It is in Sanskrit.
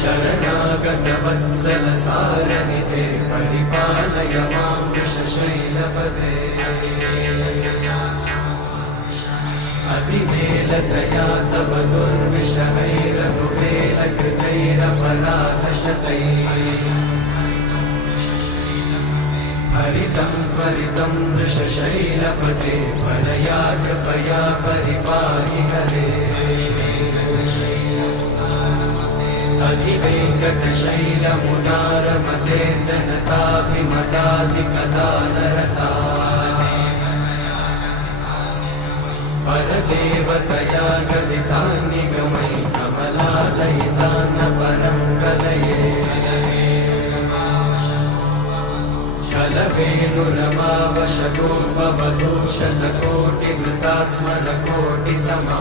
शरणागतवत्सल सारनिधे परिपालय मां वृषशैलपदे अधिमेलतया तव दुर्विषहैरनुवेलकृतैरपराधशतैः हरितं त्वरितं वृषशैलपते परया कृपया परिपाहि हरे अधिवेङ्कटशैलमुदारमते जनताभिमताधिकदानरता परदेवतया गदितान्निगमै कमलादयितान्न परं कलये कलवेणुरमावशगोपवधूशतकोटिवृतात् स्मरकोटिसमा